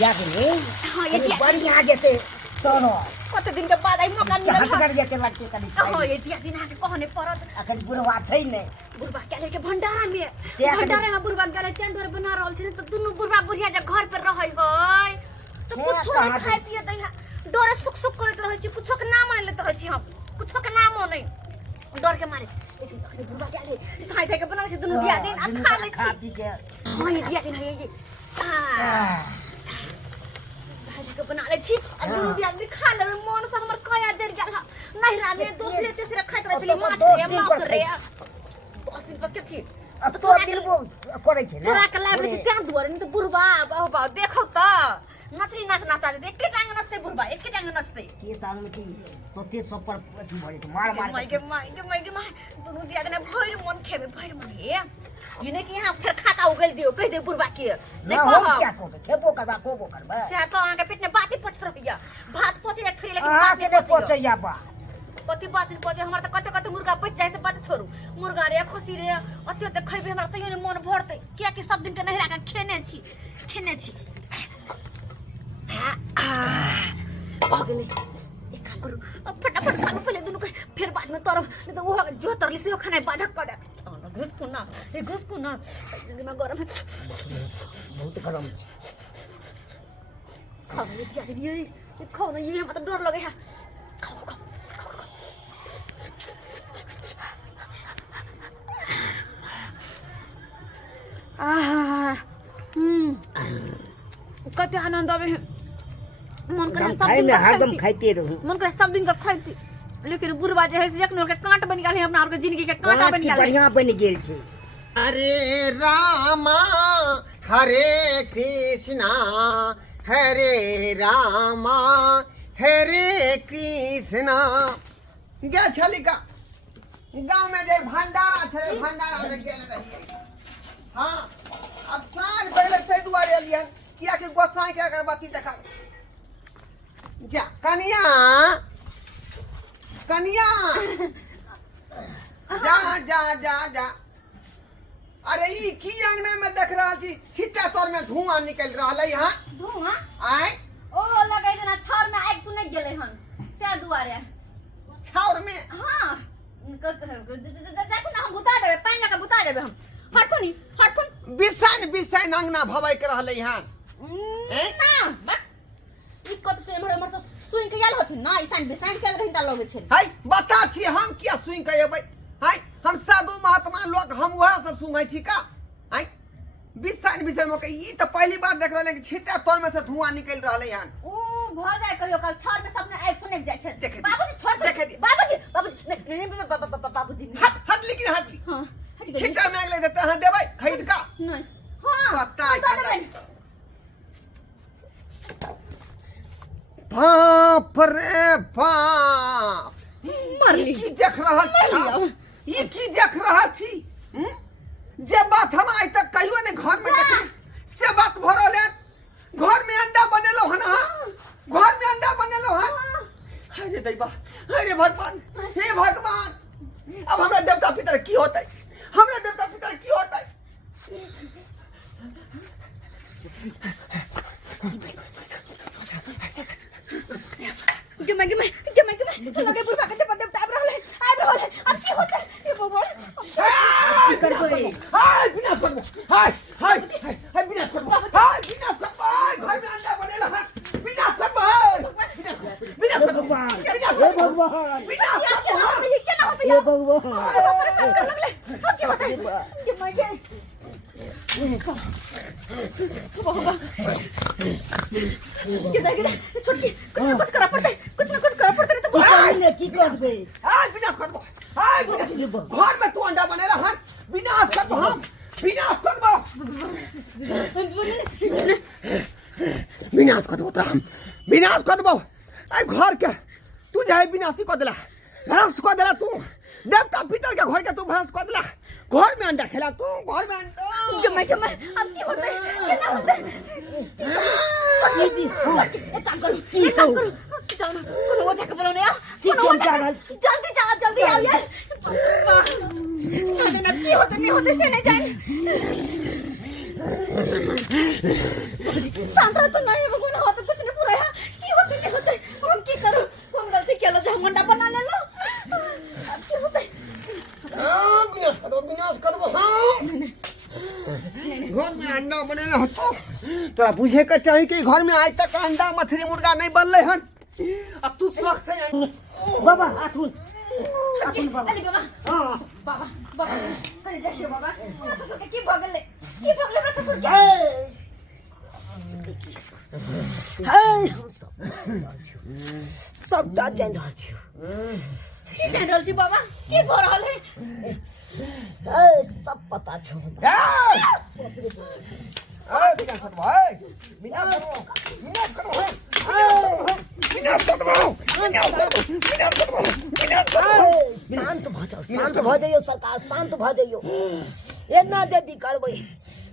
या के नहीं हां ये दिया बढ़िया जैसे सोनो कत दिन के बाद आई मौका मिलल हाथ कर जैसे लगते कभी हां ये दिया दिन आके कहने परत अखन बुढ़वा छै नहीं बुढ़वा के लेके भंडारा में बुढ़वा गले तें दर बना रहल छै त दुनु बुढ़वा बुढ़िया जे घर पर रहै होय तो कुछ नहीं खाए पिए दै डरे सुख सुख करत रहै छी कुछो के नाम ले रहै छी हम कुछो के नाम नहीं डर के मारे बुढ़वा के ले खाए खाए के बना छै दुनु दिया दिन आ खा ले छी हां ये दिया दिन ये के बना ले छी अब दुनु दिया दिन खा ले मन से हमर काया जर गेल नहिरा में दूसरे तीसरे खाइत रह छली माछ रे 10 दिन पर कथि अब तो बिल्बो करे छै चोरा के लाबे छै तें दुआरे नहीं तो बुढ़वा बाबा देखौ त नचली नाच नाता दे एके टांग नचते बुढ़वा एके टांग नचते के टांग में की तोते सब पर अथी भरे तो मार मार माई के दुनु दिया दिन भइर मन खेबे भइर मन हे ये नहीं कि यहां फिर खाता उगल दियो कह दे बुढ़वा के नहीं कह क्या कहबे खेबो करबा कोबो करबा से तो आके पेट में बाती पचत रहिया भात पचे एक थरी लेकिन बात के पचैया बा कति बात नहीं पचे हमरा त कते कते मुर्गा बच जाय से बात छोड़ू मुर्गा रे खसी रे अते अते खइबे हमरा तइयो ने मन भरते किया कि सब दिन के नहिरा के खेने छी अगले एक काम करू अब फटाफट खा लो पहले दोनों को फिर बाद में तरफ नहीं तो वो जो तरली से खाना बाधा कर दे घुस को ना दिमाग गरम है बहुत गरम छै खाओ ये खाओ ना ये मतलब डर लगे है खाओ कते आनंद आवे मन करे सब दिन हरदम खाइते रहू मन करे सब दिन का खाइती लेकिन बुढ़वा जे है से एक नोर के कांट बन गेल है अपना और के जिंदगी के कांटा बन गेल बढ़िया बन गेल छै हरे रामा हरे कृष्णा हरे कृष्णा गे छलिका गांव में जे भंडारा छे भंडारा में गेल रहिए हां अब साँझ पहले ते दुआरे एलियन किया कि गोसाई के अगरबत्ती देखा जा कनिया जा अरे ई की अंगने में देख रहा छी छिट्टा तोर में धुआं निकल रहल है हां धुआं आय ओ लगे जना छर में आग सुने गेले हन ते दुआरे छाउर में हां देखो ना हम बुता देबे पानी लगा बुता देबे हम हटथुन बिसन अंगना भवै के रहल है हां ना बा ई कत से हमर से सुइन के आयल होथिन ना ईसान बिसान के रहिता लगे छै हाय बता छी हम किया सुइन के एबै हाय हम साधु महात्मा लोग हम वह सब सुनै छी का हाय बिसन में के ई त पहली बार देख रहले कि छिटा तोर में से धुआं निकल रहले हन ओ भ जाय कहियो कल छर में सबने आग सुने जाय छै बाबूजी छोड़ देख बाबूजी हट लेकिन हट हां छिटा में ले देते हां देबै खरीद का नहीं हां पता बाप रे बाप मरली की देख रहा छी जे बात हम आज तक कहियो ने घर में देखली से बात भरल है घर में अंडा बनेलो हन घर में अंडा बनेलो हन अरे दैवा अरे भगवान हे भगवान अब हमरा देवता पितर की होतै गिमे लगे बुढ़वा के देवता आब रहले अब की होतै ये भगवान करबै हाय विनाश करबो हाय विनाश करबो घर में अंडा बनेला है विनाश करबो भगवान हे भगवान ये केना होतै हे भगवान परेशान कर लगले अब की होतै कि मैं के छोटकी कुछ करना पड़ता नहीं तो की कर दे विनाश करबो घर में तू अंडा बनेला हन विनाश करबो विनाश करबो आई घर के तू जाए विनाश कर देला भ्रष्ट कर देला तू देवता पितर के घर के तू भ्रष्ट कर देला घर में अंडा खेला तू घर में अंडा जमा अब की होतै केना होतै एक काम करू जाओ ना कोनो ओझा के बोलौने आ जल्दी आओ यार ना की होतै नहीं होतै से नहीं जाए शांत रह तो नहीं बगुन होता कुछ नहीं पूरा है की होते हम की करूं हम गलती केलो जो हम अंडा बना ले लो अब की होते विनाश करो हाँ घर में अंडा बनेला होतो तोरा बुझे के चाही कि घर में आज तक अंडा मछली मुर्गा नहीं बनले हन अब तू शौक से बाबा आथुन अरे बाबा हां बाबा अरे देखिए बाबा ससुर के की भगले ससुर के सबटा जान रहल छी की जान रहल छी बाबा की भ रहल है सब पता छ विनाश करो भाई विनाश करो शांत भ जाइयो सरकार शांत भ जाइयो एना यदि करबै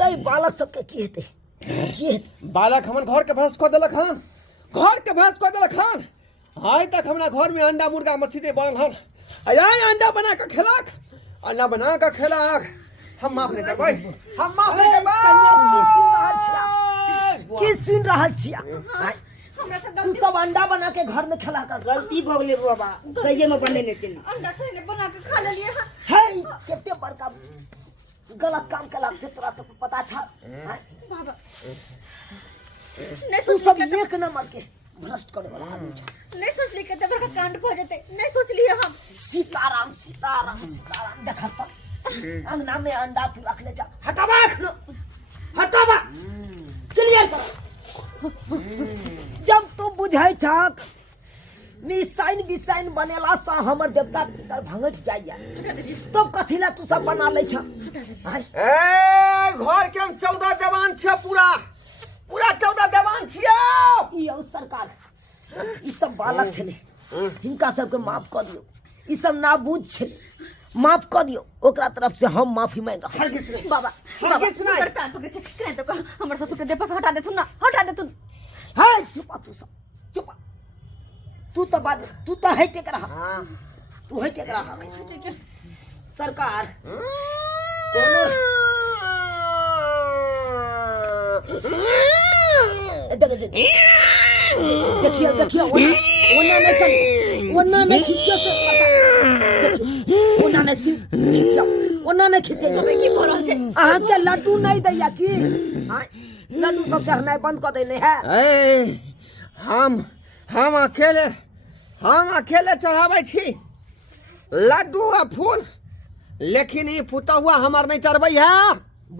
तै बालक सबके की हेतै बालक हमन घर के भ्रष्ट कर देलक हन आज तक हमरा घर में अंडा मुर्गा मछली बनल हन आय अंडा बना के खेलक हम माफ नहीं करबै की सुन रहल छियै हमरा सब तू सब अंडा बना के घर में खिला कर गलती भ गेलै बाबा सही में बनेने चली अंडा से बना के खा लेलिए है केते बड़का गलत काम केलक से तोरा सब पता छ बाबा नहीं तू सोच सब एक नंबर के भ्रष्ट करे वाला आदमी छ नहीं सोचली के तब का कांड भ जते नहीं सोचली हम सीताराम देखा तो अंगना में अंडा तू रख ले जा हटावा क्लियर कर जब तू बुझाई छक मिसाइन बनेला सा हमर देवता पितर भंगट जाइया तब कथी ला तू सब बना ले छ घर के हम 14 देवान छ पूरा 14 देवान छियो ई सरकार ई सब बालक छले हिनका सबके माफ क दियो ई सब नाबूझ छले माफ क दियो ओकरा तरफ से हम माफी मांग रहल छी बाबा हरगिज नहीं पर पैर पकड़ के कह तो हमर ससुर के देह पर से हटा दे तू है चुप तू तो हटे के रहा तू हटे के रहा सरकार कोनो देखिए वरना नहीं खिसियो से वरना नहीं खिसियो की भरल छे अहाँ के लड्डू नहीं दैया की लड्डू सब चढ़नाई बंद कर देने है हम अकेले चढ़ाबै छी लड्डू आ फूल लेकिन ई पुतहुआ हमर नहीं चढ़बै है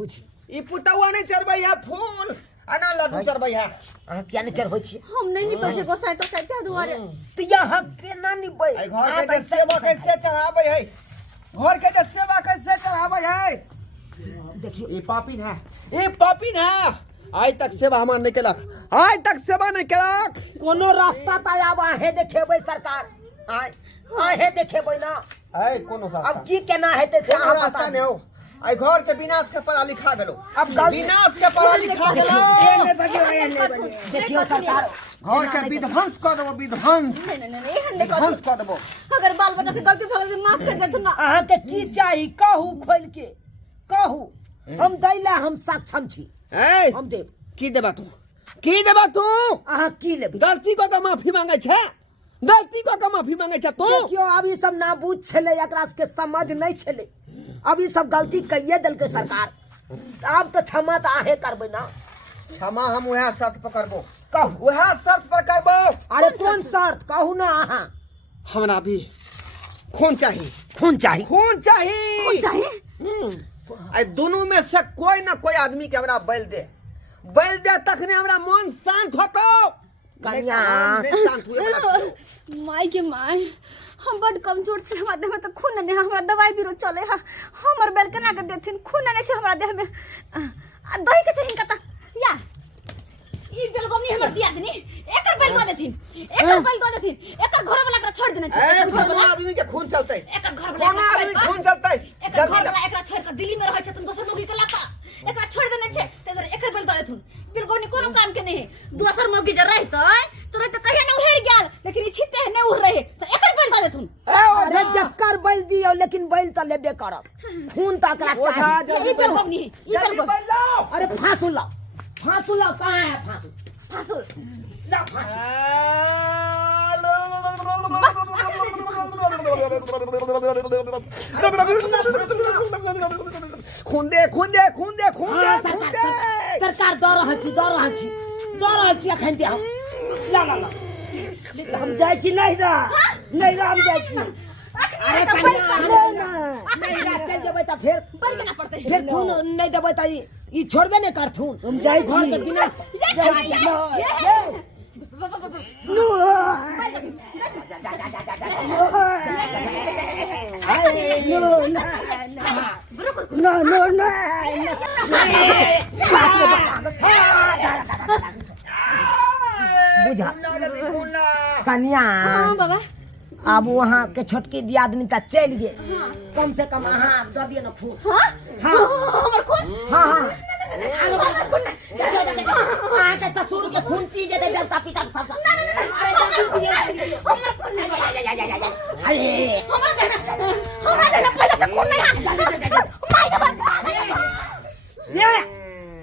बुझी ई पुतहुआ नहीं चढ़बै है फूल आना लड्डू चढ़बै है अहाँ क्या नहीं चढ़बै छी हम नहीं निपै से गोसाई तो कहते दुआरे तो यहाँ के ना निबै घर के जे सेवा कैसे चढ़ाबै है देखियो ई पापिन है आज तक सेवा हमार नहीं केलक कोनो रास्ता त आब आहे देखेबै सरकार आहे देखेबै ना कोनो अब की केना हेतै से अहाँ रास्ता बता नहीं हो आई घर के विनाश के परा लिखा देलो अब गलती- विनाश के परा लिखा देलो देखियो सरकार घर के विध्वंस कर देबो नहीं विध्वंस कर देबो अगर बाल बच्चा से गलती भगल से माफ कर दे तू ना अहाँ के की चाही कहू खोल के कहू हम दैला हम सक्षम छी हम देब की देबा तू अहाँ की लेबै गलती को तो माफी मांगे छे तू देखियो अब ई सब नाबूझ छले एकरा के समझ नहीं छले अब ई सब गलती कइए देलकै सरकार अब तो क्षमा त आहे करबै ना क्षमा हम वह शर्त पर करबो कहू अरे कौन शर्त कहू ना अहाँ हमरा भी खून चाहिए खून चाही चाहिए आई दोनों में से कोई ना कोई आदमी के हमरा बैल दे तखने हमरा मन शांत होतो कन्या शांत हुए वाला माई के माई हम बड़ कमजोर छे हमरा देह में तो खून नहीं हमरा दवाई बीरो चले है हमर बेल केना के देथिन खून नहीं छे हमरा देह में दही के छे इनका त या ई बेल गमनी हमर दिया दनी एकर बेल को देथिन एकर घर वाला एकरा छोड़ देने छे कोनो आदमी के खून चलते एकर घर वाला कोनो आदमी खून चलते एकर घर वाला एकरा छोड़ के दिल्ली में रहै छथुन दोसर लोग के लाता एकरा छोड़ देने छे तेबर एकर बेल देथुन बेल गमनी कोनो काम के नहीं दोसर मौगी जे रहतै तो कहिया न उड़ेर गेल लेकिन ई छिते न उड़ रहे तो एकर बेल देथुन अरे जक्कर बैल दियो लेकिन बैल त लेबे करब खून त एकरा चाही ई बेल गमनी ई बेल गमनी अरे फांसुन फांसू ला कहाँ है फांसू फांसुल ला फांसू खून दे खून दे खून दे खून दे हाँ, खून सरकार दे सरकार दौड़ रहल छी अखन हम ला ला ला हम जाइ छी नहीं रा हम जाइ छी अरे कन्या नहीं रा चल जेबै त फिर बलि देना पड़तै फिर खून नहीं देबै त ई छोड़बे नहीं करथुन हम जाइ छी घर के विनाश बुझा कन्या हाँ बाबा अब वहाँ के छोटकी दियादनी त चल गए कम से कम अहाँ दे दिए न खून हाँ हाँ हमर खून हाँ हाँ अहाँ के ससुर के खून पी जेतै देवता पिता सब अरे हमरा देना पहले से खून नहीं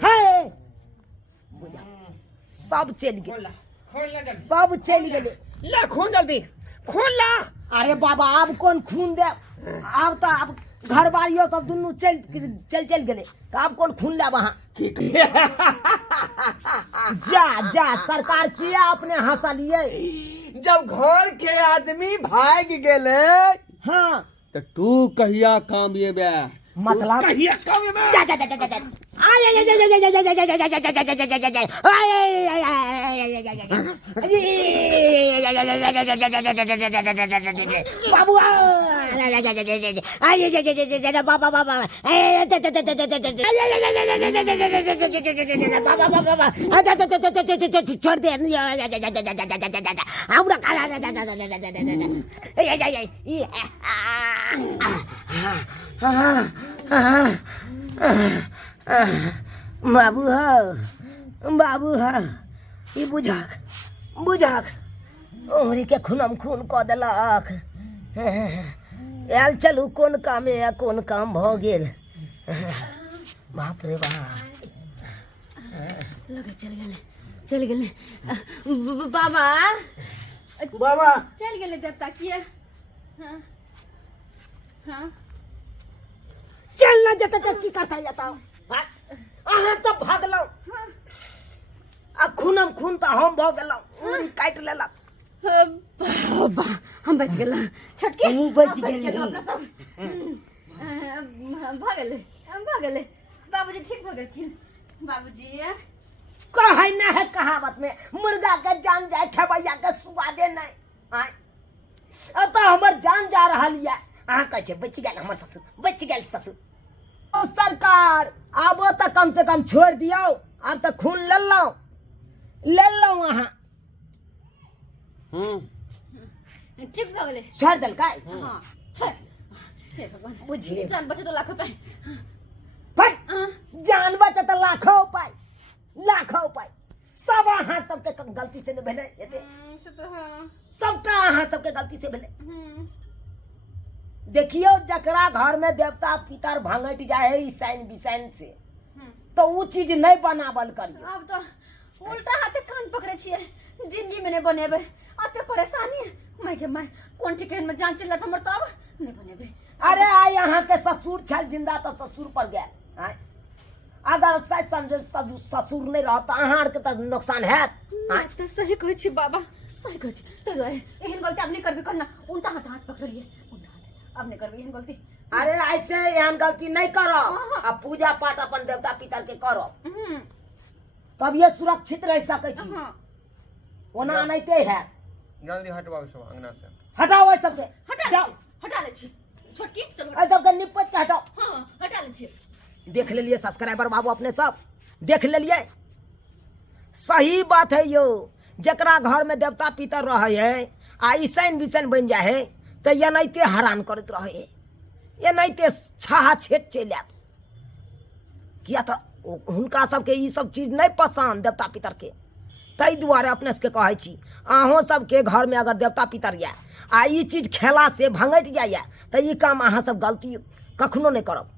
है बुझा सब चल गए सब चल गेले ला खून जल्दी खून ला अरे बाबा अब कौन खून दे अब तो अब घर बारियों सब दुनू चल गेले तो अब कौन खून ले वहाँ जा सरकार किया अपने हंसा लिए जब घर के आदमी भाग गेले हाँ तो तू कहिया काम ये बे मतलब कहिया काम ये बे जा जा जा जा जा बाबू छोड़ दे बाबू ई बुझक उमरी के खूनम खून क देलक आयल चलू कोन काम है कोन काम भ गेल बाप रे बाप लगे चल गेले बाबा बाबा चल गेले देवता किया हाँ हाँ चल ना जत तक की करता जाता अहाँ सब भागलौ आ खूनम खून त हम भ गेलौ उमरी काट लेलक बाबा हम बच गेल छोटके हमहूँ बच गेली। भागले बाबूजी ठीक भ गेलखिन बाबूजी कहै ना है कहावत में मुर्गा के जान जाए खेबैया के सुआदे नहीं आय अब तो हमर जान जा रहल है अहाँ कहै छै बच गेल हमर ससुर बच गेल ससुर ओ सरकार आबो तो कम से कम छोड़ दियो अब तो खून ले लो अहाँ ठीक भ गेले छोड़ देल का हाँ छोड़ हे भगवान बुझिए जान बचे तो लाख रुपए फट जान बचे तो लाखों उपाय सब अहाँ सबके गलती से नहीं भेले एते सबटा अहाँ सबके गलती से भेले देखियो जकरा घर में देवता पितर भांगट जाए है ईसाइन बिसाइन से तो वो चीज नहीं बनावल करियो अब तो उल्टा हाथे कान पकड़े छिए जिंदगी में नहीं बनेबे अते परेशानी है मैं के मैं कौन ठिकान में जान चलत हमर तब नहीं बनेबे अरे आई यहाँ के ससुर छल जिंदा तो ससुर पर गए आय अगर ससुर नहीं रहता अहाँ के तो नुकसान है तो सही कहै छी बाबा सही कहै छी तो एहन गलती अब नहीं करबे करना उल्टा हाथ पकड़िए उल्टा हाथ अब नहीं करबे एहन गलती अरे ऐसे एहन गलती नहीं करो अब पूजा पाठ अपन देवता पितर के करो तब ये सुरक्षित रह सके छी ओना नहीं है जल्दी हटवाओ सब अंगना से हटाओ ये सबके हटा ले छी छोटकी चलो ये सबके निपट के हटाओ हां हटा ले छी देख ले लिए सब्सक्राइबर बाबू अपने सब देख ले लिए सही बात है यो जकरा घर में देवता पितर रहे है आ ईसाइन बिसाइन बन जाए है तो ये नहीं हैरान करते रहे है ये नहीं छाहा छेट चल आत किया तो हुनका सबके ई सब चीज नहीं पसंद देवता पितर के तई दुआरे अपने से कहै छी अहों सबके घर में अगर देवता पितर या आ ई चीज खेला से भंगट जाइए तो ई काम अहाँ सब गलती कखनो नहीं करब